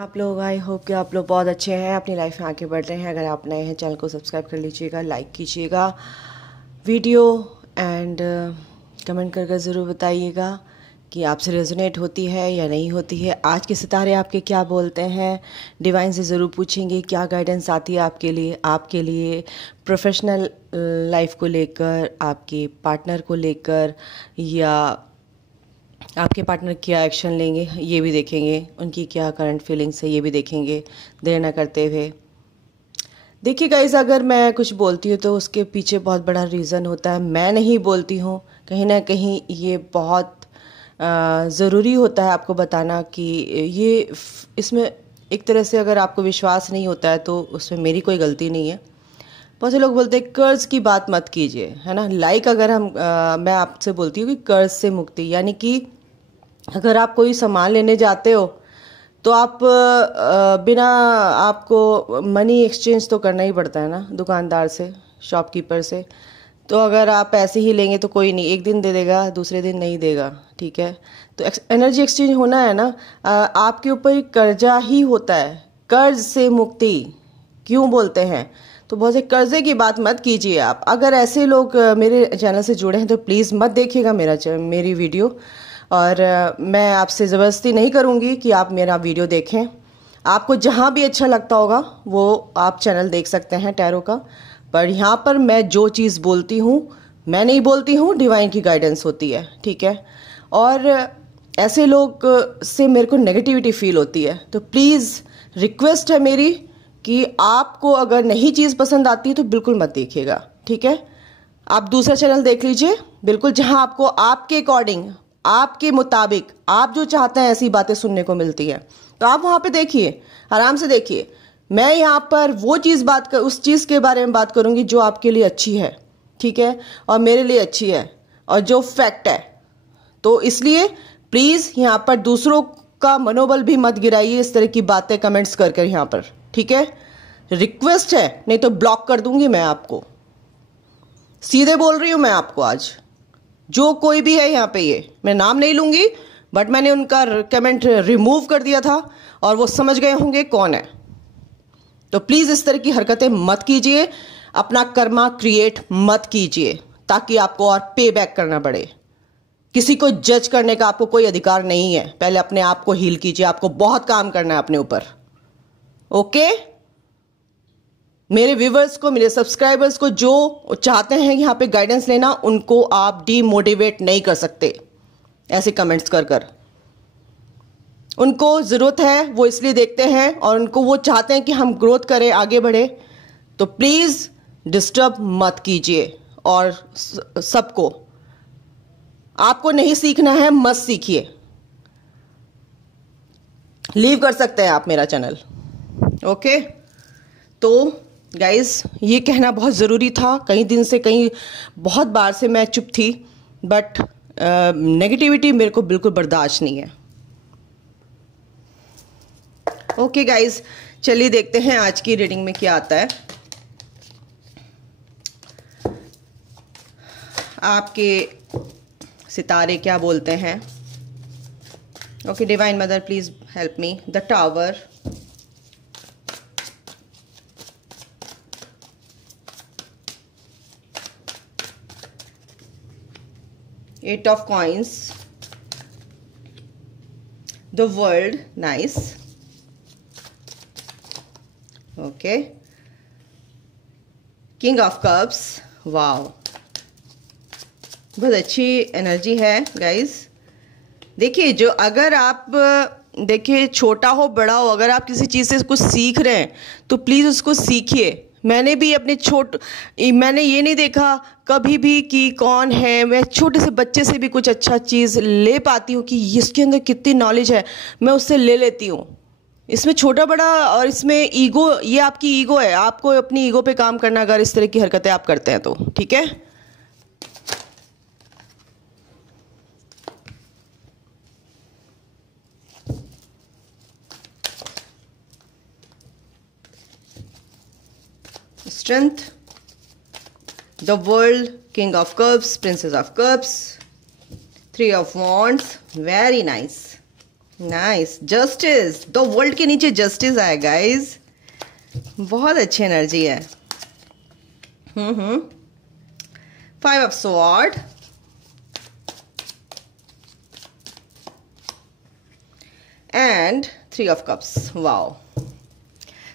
आप लोग I hope कि आप लोग बहुत अच्छे हैं, अपनी लाइफ में आगे बढ़ रहे हैं। अगर आप नए हैं चैनल को सब्सक्राइब कर लीजिएगा, लाइक कीजिएगा वीडियो एंड कमेंट करके ज़रूर बताइएगा कि आपसे रेजोनेट होती है या नहीं होती है। आज के सितारे आपके क्या बोलते हैं, डिवाइन से ज़रूर पूछेंगे क्या गाइडेंस आती है आपके लिए प्रोफेशनल लाइफ को लेकर, आपके पार्टनर को लेकर, या आपके पार्टनर क्या एक्शन लेंगे ये भी देखेंगे, उनकी क्या करंट फीलिंग्स है ये भी देखेंगे। देर न करते हुए देखिए गाइस, अगर मैं कुछ बोलती हूँ तो उसके पीछे बहुत बड़ा रीज़न होता है। मैं नहीं बोलती हूँ, कहीं ना कहीं ये बहुत ज़रूरी होता है आपको बताना कि ये इसमें एक तरह से अगर आपको विश्वास नहीं होता है तो उसमें मेरी कोई गलती नहीं है। बहुत से लोग बोलते हैं कर्ज की बात मत कीजिए, है ना। अगर मैं आपसे बोलती हूँ कि कर्ज से मुक्ति, यानी कि अगर आप कोई सामान लेने जाते हो तो आप बिना आपको मनी एक्सचेंज तो करना ही पड़ता है ना दुकानदार से, शॉपकीपर से। तो अगर आप ऐसे ही लेंगे तो कोई नहीं, एक दिन दे देगा दूसरे दिन नहीं देगा, ठीक है। तो एनर्जी एक्सचेंज होना है ना। आपके ऊपर कर्जा ही होता है। कर्ज से मुक्ति क्यों बोलते हैं, तो बहुत से कर्जे की बात मत कीजिए आप। अगर ऐसे लोग मेरे चैनल से जुड़े हैं तो प्लीज़ मत देखिएगा मेरी वीडियो। और मैं आपसे ज़बरदस्ती नहीं करूँगी कि आप मेरा वीडियो देखें। आपको जहाँ भी अच्छा लगता होगा वो आप चैनल देख सकते हैं टैरो का। पर यहाँ पर मैं जो चीज़ बोलती हूँ मैं नहीं बोलती हूँ, डिवाइन की गाइडेंस होती है, ठीक है। और ऐसे लोग से मेरे को नेगेटिविटी फील होती है। तो प्लीज़ रिक्वेस्ट है मेरी कि आपको अगर नहीं चीज़ पसंद आती है तो बिल्कुल मत देखिएगा, ठीक है। आप दूसरा चैनल देख लीजिए, बिल्कुल, जहां आपको आपके अकॉर्डिंग, आपके मुताबिक, आप जो चाहते हैं ऐसी बातें सुनने को मिलती है, तो आप वहां पे देखिए, आराम से देखिए। मैं यहाँ पर वो चीज़ उस चीज़ के बारे में बात करूंगी जो आपके लिए अच्छी है, ठीक है, और मेरे लिए अच्छी है और जो फैक्ट है। तो इसलिए प्लीज़ यहाँ पर दूसरों का मनोबल भी मत गिराइए इस तरह की बातें कमेंट्स कर यहाँ पर, ठीक है। रिक्वेस्ट है, नहीं तो ब्लॉक कर दूंगी मैं आपको। सीधे बोल रही हूं मैं आपको। आज जो कोई भी है यहाँ पे, ये मैं नाम नहीं लूंगी, बट मैंने उनका कमेंट रिमूव कर दिया था और वो समझ गए होंगे कौन है। तो प्लीज इस तरह की हरकतें मत कीजिए, अपना कर्मा क्रिएट मत कीजिए ताकि आपको और पे बैक करना पड़े। किसी को जज करने का आपको कोई अधिकार नहीं है। पहले अपने आप को हील कीजिए, आपको बहुत काम करना है अपने ऊपर, ओके। मेरे व्यूवर्स को, मेरे सब्सक्राइबर्स को जो चाहते हैं यहाँ पे गाइडेंस लेना, उनको आप डीमोटिवेट नहीं कर सकते ऐसे कमेंट्स कर। उनको जरूरत है, वो इसलिए देखते हैं और उनको वो चाहते हैं कि हम ग्रोथ करें, आगे बढ़े। तो प्लीज डिस्टर्ब मत कीजिए। और सबको, आपको नहीं सीखना है मत सीखिए, लीव कर सकते हैं आप मेरा चैनल, ओके। तो गाइस, ये कहना बहुत ज़रूरी था। कई दिन से, बहुत बार से मैं चुप थी, बट नेगेटिविटी मेरे को बिल्कुल बर्दाश्त नहीं है, ओके गाइस। चलिए देखते हैं आज की रीडिंग में क्या आता है। आपके सितारे क्या बोलते हैं। Okay divine mother, please help me. The tower, Eight of Coins, the World, nice, okay, King of Cups, wow, बहुत अच्छी एनर्जी है गाइस। देखिए, जो अगर आप देखिए छोटा हो बड़ा हो, अगर आप किसी चीज़ से कुछ सीख रहे हैं तो प्लीज़ उसको सीखिए। मैंने भी मैंने ये नहीं देखा कभी भी कि कौन है। मैं छोटे से बच्चे से भी कुछ अच्छा चीज़ ले पाती हूँ कि इसके अंदर कितनी नॉलेज है, मैं उससे ले लेती हूँ। इसमें छोटा बड़ा और इसमें ईगो, ये आपकी ईगो है। आपको अपनी ईगो पे काम करना, अगर इस तरह की हरकतें आप करते हैं तो, ठीक है। Strength, the World, King of Cups, Princess of Cups, Three of Wands, very nice, nice, justice, तो वर्ल्ड के नीचे जस्टिस आए गाइज, बहुत अच्छी एनर्जी है। 5 of sword and 3 of cups. Wow,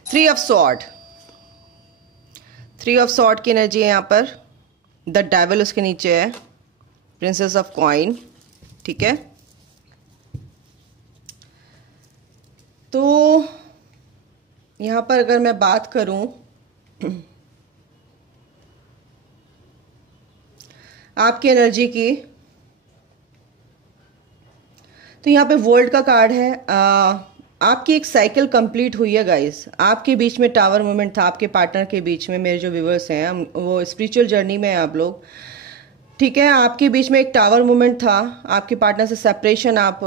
3 of sword, 3 of sword की एनर्जी है यहाँ पर। द डेविल उसके नीचे है, प्रिंसेस ऑफ कॉइन, ठीक है। तो यहाँ पर अगर मैं बात करूं आपकी एनर्जी की, तो यहाँ पे वर्ल्ड का कार्ड है। आपकी एक साइकिल कंप्लीट हुई है गाइस। आपके बीच में टावर मूवमेंट था, आपके पार्टनर के बीच में। मेरे जो व्यूवर्स हैं वो स्पिरिचुअल जर्नी में हैं आप लोग, ठीक है। आपके बीच में एक टावर मूवमेंट था, आपके पार्टनर से सेपरेशन, आप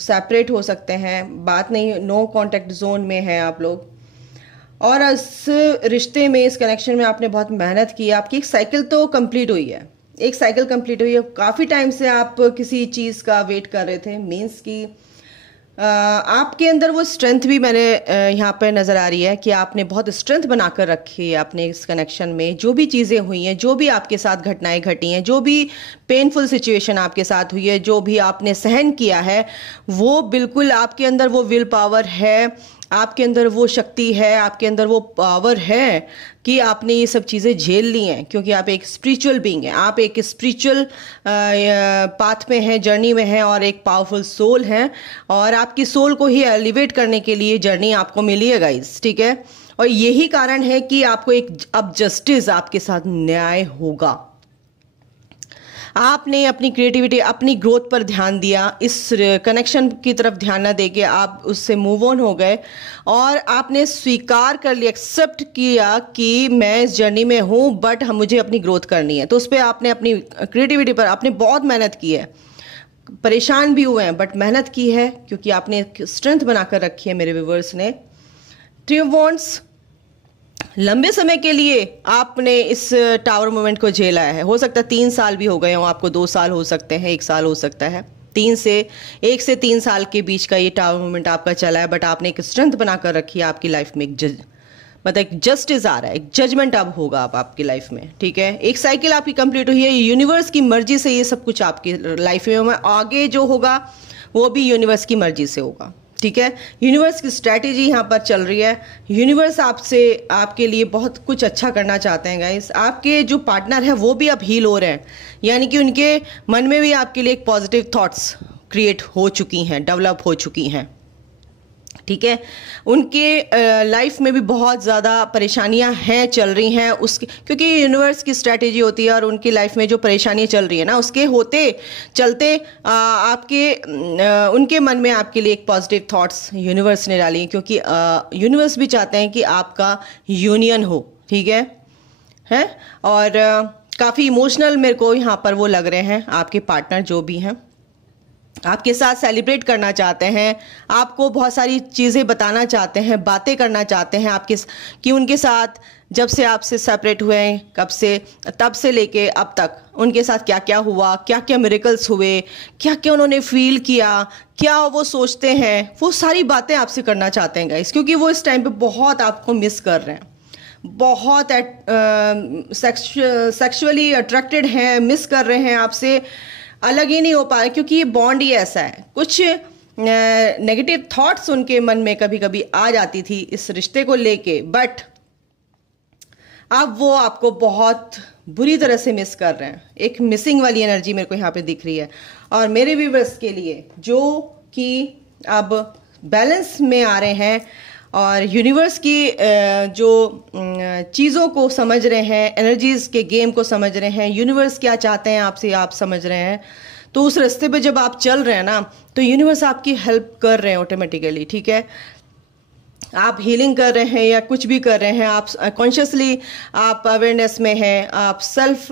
सेपरेट हो सकते हैं, बात नहीं, नो कांटेक्ट जोन में है आप लोग। और इस रिश्ते में, इस कनेक्शन में आपने बहुत मेहनत की। आपकी एक साइकिल तो कंप्लीट हुई है, एक साइकिल कंप्लीट हुई है। काफ़ी टाइम से आप किसी चीज़ का वेट कर रहे थे, मीन्स कि आपके अंदर वो स्ट्रेंथ भी मैंने यहाँ पे नज़र आ रही है कि आपने बहुत स्ट्रेंथ बनाकर रखी है अपने इस कनेक्शन में। जो भी चीज़ें हुई हैं, जो भी आपके साथ घटनाएं घटी हैं, जो भी पेनफुल सिचुएशन आपके साथ हुई है, जो भी आपने सहन किया है, वो बिल्कुल आपके अंदर वो विल पावर है, आपके अंदर वो शक्ति है, आपके अंदर वो पावर है कि आपने ये सब चीज़ें झेल ली हैं, क्योंकि आप एक स्पिरिचुअल बीइंग हैं, आप एक स्पिरिचुअल पाथ में हैं, जर्नी में हैं, और एक पावरफुल सोल हैं। और आपकी सोल को ही एलिवेट करने के लिए जर्नी आपको मिली है गाइस, ठीक है। और यही कारण है कि आपको एक अब जस्टिस, आपके साथ न्याय होगा। आपने अपनी क्रिएटिविटी, अपनी ग्रोथ पर ध्यान दिया, इस कनेक्शन की तरफ ध्यान न देके आप उससे मूव ऑन हो गए, और आपने स्वीकार कर लिया, एक्सेप्ट किया कि मैं इस जर्नी में हूँ, बट मुझे अपनी ग्रोथ करनी है। तो उस पर आपने, अपनी क्रिएटिविटी पर आपने बहुत मेहनत की है, परेशान भी हुए हैं, बट मेहनत की है, क्योंकि आपने स्ट्रेंथ बनाकर रखी है मेरे व्यूवर्स ने। 3 ऑफ वॉन्ड्स, लंबे समय के लिए आपने इस टावर मूवमेंट को झेला है। हो सकता है 3 साल भी हो गए हों आपको, 2 साल हो सकते हैं, 1 साल हो सकता है। 1 से 3 साल के बीच का ये टावर मूवमेंट आपका चला है, बट आपने एक स्ट्रेंथ बनाकर रखी है आपकी लाइफ में। मतलब एक जस्टिस आ रहा है, एक जजमेंट अब होगा अब आपकी लाइफ में, ठीक है। एक साइकिल आपकी कंप्लीट हुई है, यूनिवर्स की मर्जी से ये सब कुछ आपकी लाइफ में आगे जो होगा वो भी यूनिवर्स की मर्जी से होगा, ठीक है। यूनिवर्स की स्ट्रैटेजी यहाँ पर चल रही है। यूनिवर्स आपसे, आपके लिए बहुत कुछ अच्छा करना चाहते हैं गाइस। आपके जो पार्टनर है वो भी अब हील हो रहे हैं, यानी कि उनके मन में भी आपके लिए एक पॉजिटिव थॉट्स क्रिएट हो चुकी हैं, डेवलप हो चुकी हैं, ठीक है। उनके लाइफ में भी बहुत ज़्यादा परेशानियां हैं, चल रही हैं, उसके, क्योंकि यूनिवर्स की स्ट्रैटेजी होती है, और उनकी लाइफ में जो परेशानियां चल रही है ना, उसके होते चलते आपके उनके मन में आपके लिए एक पॉजिटिव थॉट्स यूनिवर्स ने डाली, क्योंकि यूनिवर्स भी चाहते हैं कि आपका यूनियन हो, ठीक है। और काफ़ी इमोशनल मेरे को यहाँ पर वो लग रहे हैं आपके पार्टनर, जो भी हैं आपके साथ सेलिब्रेट करना चाहते हैं, आपको बहुत सारी चीज़ें बताना चाहते हैं, बातें करना चाहते हैं आपके, कि उनके साथ जब से आपसे सेपरेट हुए हैं, कब से, तब से लेके अब तक उनके साथ क्या क्या हुआ, क्या क्या मिरेकल्स हुए, क्या क्या उन्होंने फील किया, क्या वो सोचते हैं, वो सारी बातें आपसे करना चाहते हैं गाइस, क्योंकि वो इस टाइम पे बहुत आपको मिस कर रहे हैं, बहुत सेक्सुअली अट्रैक्टेड हैं, मिस कर रहे हैं आपसे, अलग ही नहीं हो पा रहे, क्योंकि ये बॉन्ड ही ऐसा है। कुछ नेगेटिव थॉट्स उनके मन में कभी कभी आ जाती थी इस रिश्ते को लेके, बट अब वो आपको बहुत बुरी तरह से मिस कर रहे हैं। एक मिसिंग वाली एनर्जी मेरे को यहाँ पे दिख रही है। और मेरे व्यूअर्स के लिए जो कि अब बैलेंस में आ रहे हैं और यूनिवर्स की जो चीज़ों को समझ रहे हैं, एनर्जीज के गेम को समझ रहे हैं, यूनिवर्स क्या चाहते हैं आपसे आप समझ रहे हैं, तो उस रास्ते पे जब आप चल रहे हैं ना, तो यूनिवर्स आपकी हेल्प कर रहे हैं ऑटोमेटिकली, ठीक है। आप हीलिंग कर रहे हैं या कुछ भी कर रहे हैं, आप कॉन्शियसली आप अवेयरनेस में हैं, आप सेल्फ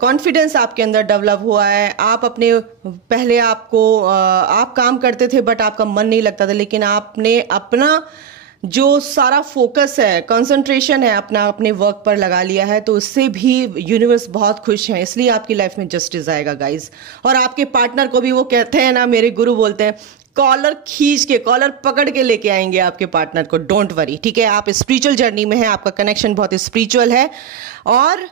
कॉन्फिडेंस आपके अंदर डेवलप हुआ है। आप अपने, पहले आपको आप काम करते थे बट आपका मन नहीं लगता था, लेकिन आपने अपना जो सारा फोकस है, कंसंट्रेशन है अपना अपने वर्क पर लगा लिया है, तो उससे भी यूनिवर्स बहुत खुश है, इसलिए आपकी लाइफ में जस्टिस आएगा गाइज। और आपके पार्टनर को भी वो कहते हैं ना, मेरे गुरु बोलते हैं, कॉलर खींच के, कॉलर पकड़ के लेके आएंगे आपके पार्टनर को, डोंट वरी, ठीक है। आप स्पिरिचुअल जर्नी में हैं, आपका कनेक्शन बहुत स्पिरिचुअल है, और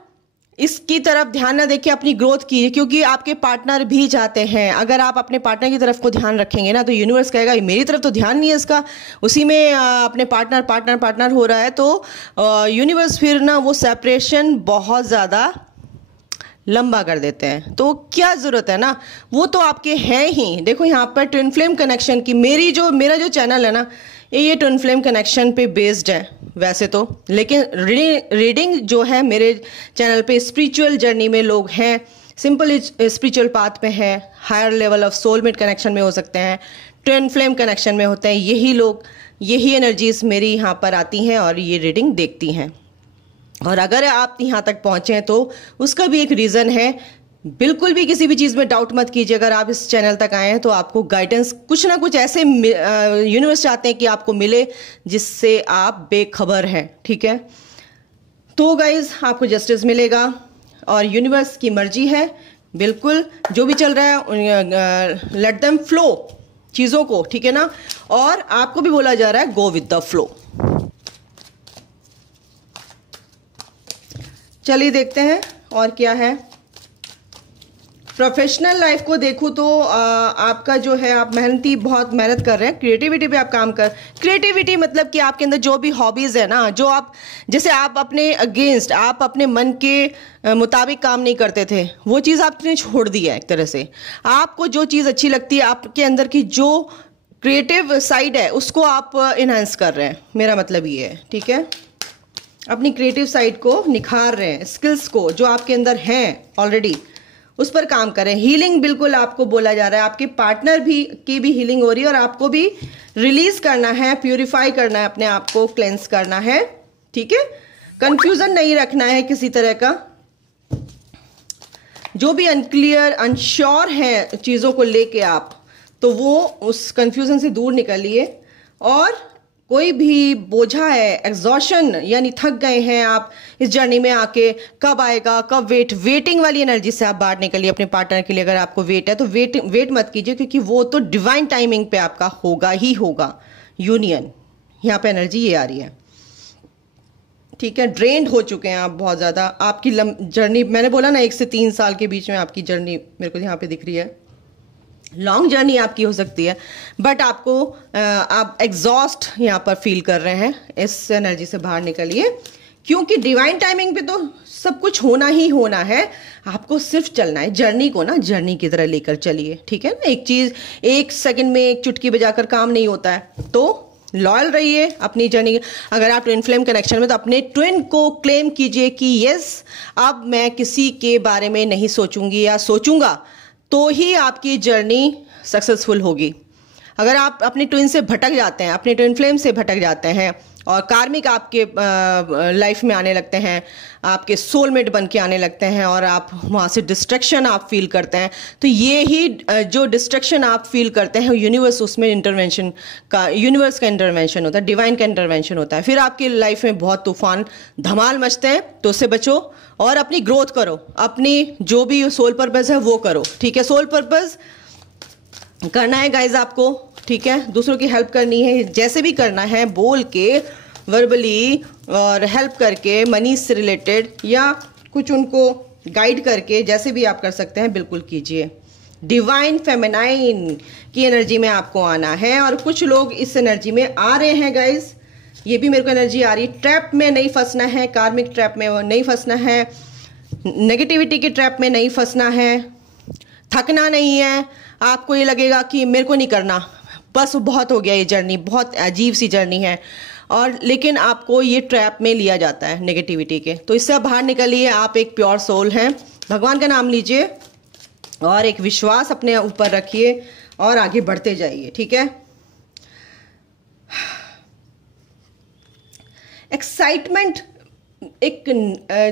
इसकी तरफ ध्यान ना देके अपनी ग्रोथ कीजिए, क्योंकि आपके पार्टनर भी चाहते हैं। अगर आप अपने पार्टनर की तरफ को ध्यान रखेंगे ना, तो यूनिवर्स कहेगा मेरी तरफ तो ध्यान नहीं है इसका, उसी में अपने पार्टनर हो रहा है, तो यूनिवर्स फिर ना वो सेपरेशन बहुत ज़्यादा लंबा कर देते हैं। तो क्या ज़रूरत है ना, वो तो आपके हैं ही। देखो यहाँ पर ट्विन फ्लेम कनेक्शन की मेरा जो चैनल है ना, ये ट्विन फ्लेम कनेक्शन पे बेस्ड है वैसे तो, लेकिन रीडिंग जो है मेरे चैनल पे स्पिरिचुअल जर्नी में लोग हैं, सिंपल स्पिरिचुअल पाथ पे हैं, higher level of soulmate connection में हो सकते हैं, ट्विन फ्लेम कनेक्शन में होते हैं, यही लोग, यही एनर्जीज मेरी यहाँ पर आती हैं और ये रीडिंग देखती हैं। और अगर आप यहाँ तक पहुँचे हैं तो उसका भी एक रीज़न है। बिल्कुल भी किसी भी चीज़ में डाउट मत कीजिए। अगर आप इस चैनल तक आए हैं तो आपको गाइडेंस कुछ ना कुछ ऐसे यूनिवर्स चाहते हैं कि आपको मिले जिससे आप बेखबर हैं, ठीक है। तो गाइज आपको जस्टिस मिलेगा और यूनिवर्स की मर्जी है, बिल्कुल जो भी चल रहा है लेट देम फ्लो चीज़ों को, ठीक है ना। और आपको भी बोला जा रहा है गो विद द फ्लो। चलिए देखते हैं और क्या है। प्रोफेशनल लाइफ को देखूँ तो आपका जो है, आप बहुत मेहनत कर रहे हैं, क्रिएटिविटी पे आप काम क्रिएटिविटी मतलब कि आपके अंदर जो भी हॉबीज़ है ना, जो आप जैसे आप अपने अगेंस्ट, आप अपने मन के मुताबिक काम नहीं करते थे, वो चीज़ आपने छोड़ दी है एक तरह से। आपको जो चीज़ अच्छी लगती है, आपके अंदर की जो क्रिएटिव साइड है, उसको आप इन्हांस कर रहे हैं, मेरा मतलब ये है, ठीक है। अपनी क्रिएटिव साइड को निखार रहे हैं, स्किल्स को जो आपके अंदर हैं ऑलरेडी, उस पर काम करें। हीलिंग बिल्कुल आपको बोला जा रहा है, आपके पार्टनर की भी हीलिंग हो रही है और आपको भी रिलीज करना है, प्यूरिफाई करना है, अपने आप को क्लेंस करना है, ठीक है। कंफ्यूजन नहीं रखना है किसी तरह का। जो भी अनक्लियर, अनश्योर है चीज़ों को लेके आप, तो वो उस कंफ्यूजन से दूर निकलिए। और कोई भी बोझा है, एग्जॉशन यानी थक गए हैं आप इस जर्नी में आके, कब आएगा, कब वेटिंग वाली एनर्जी से आप बाहर निकलिए। अपने पार्टनर के लिए अगर आपको वेट है तो वेट मत कीजिए, क्योंकि वो तो डिवाइन टाइमिंग पे आपका होगा ही होगा। यूनियन यहाँ पे एनर्जी ये आ रही है, ठीक है। ड्रेन्ड हो चुके हैं आप बहुत ज़्यादा। आपकी जर्नी, मैंने बोला ना 1 से 3 साल के बीच में आपकी जर्नी मेरे को यहाँ पे दिख रही है। लॉन्ग जर्नी आपकी हो सकती है, बट आपको आप एग्जॉस्ट यहाँ पर फील कर रहे हैं। इस एनर्जी से बाहर निकलिए, क्योंकि डिवाइन टाइमिंग पे तो सब कुछ होना ही होना है। आपको सिर्फ चलना है, जर्नी को ना जर्नी की तरह लेकर चलिए, ठीक है ना। एक चीज़ 1 सेकंड में एक चुटकी बजाकर काम नहीं होता है, तो लॉयल रहिए अपनी जर्नी। अगर आप ट्विन फ्लेम कनेक्शन में, तो अपने ट्विन को क्लेम कीजिए कि यस, अब मैं किसी के बारे में नहीं सोचूंगी या सोचूंगा, तो ही आपकी जर्नी सक्सेसफुल होगी। अगर आप अपनी ट्विन से भटक जाते हैं, अपने ट्विन फ्लेम से भटक जाते हैं और कार्मिक आपके लाइफ में आने लगते हैं, आपके सोलमेट बन के आने लगते हैं और आप वहाँ से डिस्ट्रक्शन आप फील करते हैं, तो ये ही जो डिस्ट्रक्शन आप फील करते हैं, यूनिवर्स उसमें यूनिवर्स का इंटरवेंशन होता है, डिवाइन का इंटरवेंशन होता है। फिर आपकी लाइफ में बहुत तूफान धमाल मचते हैं, तो उससे बचो और अपनी ग्रोथ करो, अपनी जो भी सोल पर्पस है वो करो, ठीक है। सोल पर्पस करना है गाइज आपको, ठीक है। दूसरों की हेल्प करनी है, जैसे भी करना है, बोल के, वर्बली और हेल्प करके, मनी से रिलेटेड या कुछ उनको गाइड करके, जैसे भी आप कर सकते हैं बिल्कुल कीजिए। डिवाइन फेमिनाइन की एनर्जी में आपको आना है, और कुछ लोग इस एनर्जी में आ रहे हैं गाइज, ये भी मेरे को एनर्जी आ रही है। ट्रैप में नहीं फंसना है, कार्मिक ट्रैप में नहीं फंसना है, नेगेटिविटी के ट्रैप में नहीं फंसना है, थकना नहीं है। आपको ये लगेगा कि मेरे को नहीं करना, बस बहुत हो गया, ये जर्नी बहुत अजीब सी जर्नी है, और लेकिन आपको ये ट्रैप में लिया जाता है नेगेटिविटी के, तो इससे आप बाहर निकलिए। आप एक प्योर सोल हैं, भगवान का नाम लीजिए और एक विश्वास अपने ऊपर रखिए और आगे बढ़ते जाइए, ठीक है। एक्साइटमेंट एक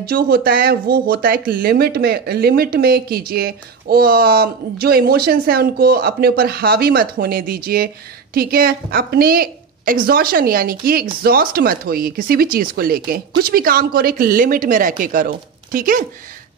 जो होता है वो होता है एक लिमिट में कीजिए। जो इमोशंस हैं उनको अपने ऊपर हावी मत होने दीजिए, ठीक है। अपने एग्जॉशन यानी कि एग्जॉस्ट मत होइए किसी भी चीज़ को लेके। कुछ भी काम करो एक लिमिट में रह के करो, ठीक है।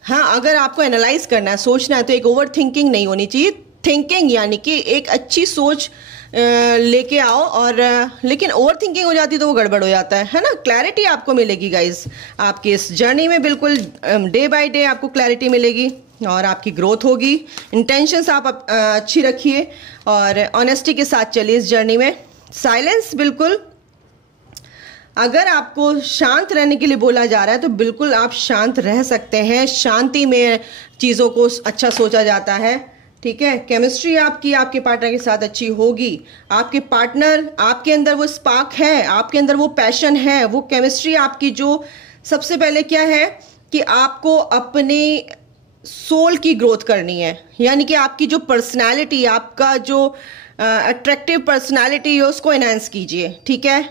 हाँ, अगर आपको एनालाइज करना है, सोचना है, तो एक ओवर थिंकिंग नहीं होनी चाहिए। थिंकिंग यानी कि एक अच्छी सोच लेके आओ, और लेकिन ओवर थिंकिंग हो जाती तो वो गड़बड़ हो जाता है ना। क्लैरिटी आपको मिलेगी गाइस आपकी इस जर्नी में, बिल्कुल डे बाय डे आपको क्लैरिटी मिलेगी और आपकी ग्रोथ होगी। इंटेंशंस आप अच्छी रखिए और ऑनेस्टी के साथ चलिए इस जर्नी में। साइलेंस, बिल्कुल अगर आपको शांत रहने के लिए बोला जा रहा है तो बिल्कुल आप शांत रह सकते हैं। शांति में चीज़ों को अच्छा सोचा जाता है, ठीक है। केमिस्ट्री आपकी आपके पार्टनर के साथ अच्छी होगी। आपके पार्टनर, आपके अंदर वो स्पार्क है, आपके अंदर वो पैशन है, वो केमिस्ट्री आपकी, जो सबसे पहले क्या है कि आपको अपने सोल की ग्रोथ करनी है, यानी कि आपकी जो पर्सनैलिटी, आपका जो अट्रैक्टिव पर्सनैलिटी है उसको एनहांस कीजिए, ठीक है,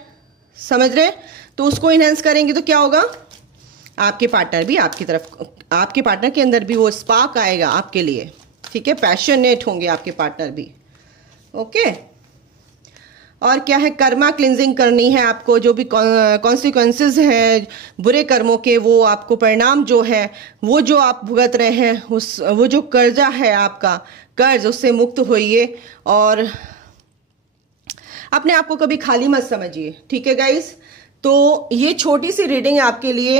समझ रहे हैं। तो उसको एनहांस करेंगे तो क्या होगा, आपके पार्टनर भी आपकी तरफ, आपके पार्टनर के अंदर भी वो स्पार्क आएगा आपके लिए, ठीक है। पैशनेट होंगे आपके पार्टनर भी, ओके। और क्या है, कर्मा क्लिंजिंग करनी है आपको। जो भी कॉन्सिक्वेंसेस हैं बुरे कर्मों के, वो आपको परिणाम जो है वो जो आप भुगत रहे हैं, उस वो जो कर्जा है आपका कर्ज, उससे मुक्त होइए और अपने आप को कभी खाली मत समझिए, ठीक है गाइस। तो ये छोटी सी रीडिंग आपके लिए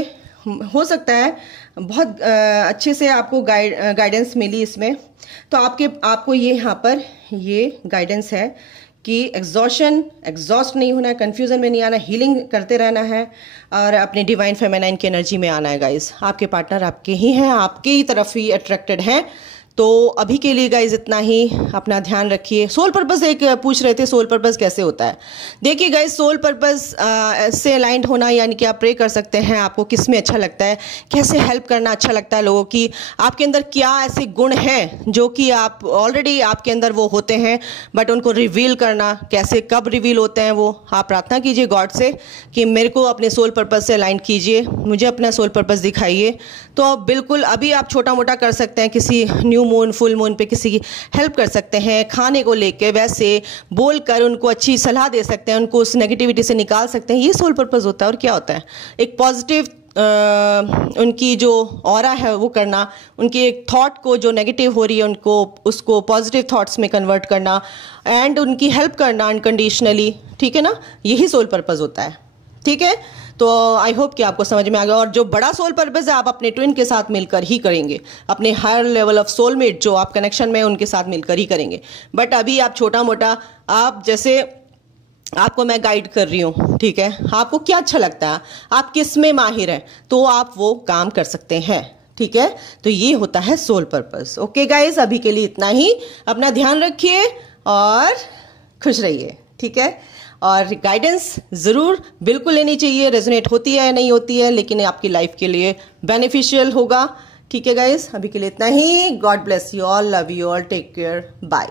हो सकता है बहुत अच्छे से आपको गाइडेंस मिली इसमें। तो आपको ये यहाँ पर ये गाइडेंस है कि एग्जॉस्ट नहीं होना है, कंफ्यूजन में नहीं आना, हीलिंग करते रहना है और अपने डिवाइन फेमिनाइन की एनर्जी में आना है गाइस। आपके पार्टनर आपके ही हैं, आपके ही तरफ ही अट्रैक्टेड हैं। तो अभी के लिए गाइज इतना ही, अपना ध्यान रखिए। सोल पर्पस एक पूछ रहे थे, सोल पर्पस कैसे होता है। देखिए गाइज, सोल पर्पस से अलाइंड होना, यानी कि आप प्रे कर सकते हैं आपको किस में अच्छा लगता है, कैसे हेल्प करना अच्छा लगता है लोगों की, आपके अंदर क्या ऐसे गुण हैं जो कि आप ऑलरेडी आपके अंदर वो होते हैं, बट उनको रिवील करना कैसे, कब रिवील होते हैं वो आप प्रार्थना कीजिए गॉड से कि मेरे को अपने सोल पर्पस से अलाइन कीजिए, मुझे अपना सोल पर्पस दिखाइए। तो बिल्कुल अभी आप छोटा मोटा कर सकते हैं, किसी न्यू मून, फुल मून पे किसी की हेल्प कर सकते हैं, खाने को लेके वैसे बोलकर उनको अच्छी सलाह दे सकते हैं, उनको उस नेगेटिविटी से निकाल सकते हैं। ये सोल पर्पस होता है। और क्या होता है, एक पॉजिटिव उनकी जो ऑरा है वो करना, उनकी एक थॉट को जो नेगेटिव हो रही है उनको उसको पॉजिटिव थॉट्स में कन्वर्ट करना एंड उनकी हेल्प करना अनकंडीशनली, ठीक है ना। यही सोल पर्पस होता है, ठीक है। तो आई होप कि आपको समझ में आ गया। और जो बड़ा सोल पर्पस है आप अपने ट्विन के साथ मिलकर ही करेंगे, अपने हायर लेवल ऑफ सोलमेट जो आप कनेक्शन में उनके साथ मिलकर ही करेंगे। बट अभी आप छोटा मोटा, आप जैसे आपको मैं गाइड कर रही हूँ, ठीक है, आपको क्या अच्छा लगता है, आप किस में माहिर हैं, तो आप वो काम कर सकते हैं, ठीक है। तो ये होता है सोल पर्पस। ओके गाइस, अभी के लिए इतना ही। अपना ध्यान रखिए और खुश रहिए, ठीक है। और गाइडेंस ज़रूर बिल्कुल लेनी चाहिए, रेजोनेट होती है नहीं होती है, लेकिन आपकी लाइफ के लिए बेनिफिशियल होगा, ठीक है गाइस। अभी के लिए इतना ही। God bless you all, love you all, take care, bye.